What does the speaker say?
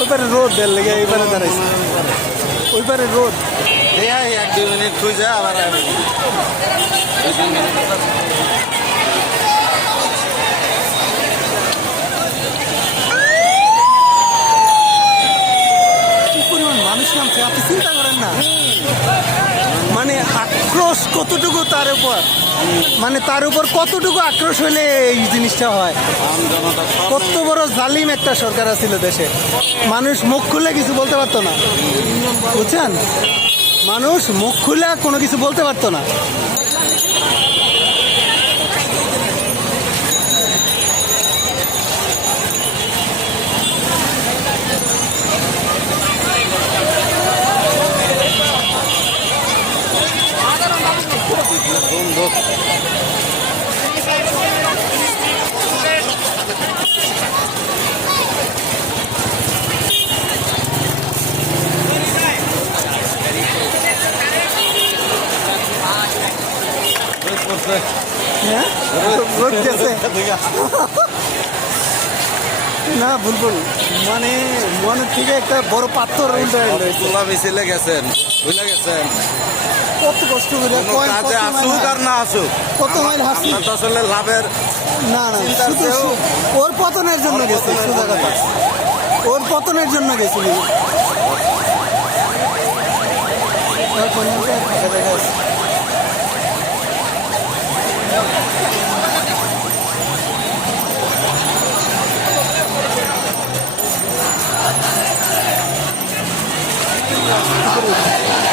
ওই পারে রোদ দেড় লেগে এই পারে দাঁড়াইছে। ওই পারে রোদ। এই এক দুই মিনিট আবার দুই তিন মিনিট মানুষ নামছে আপনি চিন্তা করেন না। মানে আক্রোশ কতটুকু তার উপর? মানে তার উপর কতটুকু আক্রোশ হলে এই জিনিসটা হয়? কত বড় জালিম একটা সরকার আছিল দেশে। মানুষ মুখ খুলে কিছু বলতে পারতো না। বুঝছেন? মানুষ মুখ খুলে কোনো কিছু বলতে পারতো না। বন্ধু হ্যাঁ? গেছে না ভুলবুল মানে মনের থেকে একটা বড় পাথর তোলা মিছিলে গেছেন বুঝলে গেছেন। কত কষ্ট করে কাজে আসুক আর না আসুক। কত মাইল হাসি আসলে লাভের না না ওর পতনের জন্য ওর গেছে পতনের সোজা কথা। ওর পতনের জন্য গেছিল ハハハハ!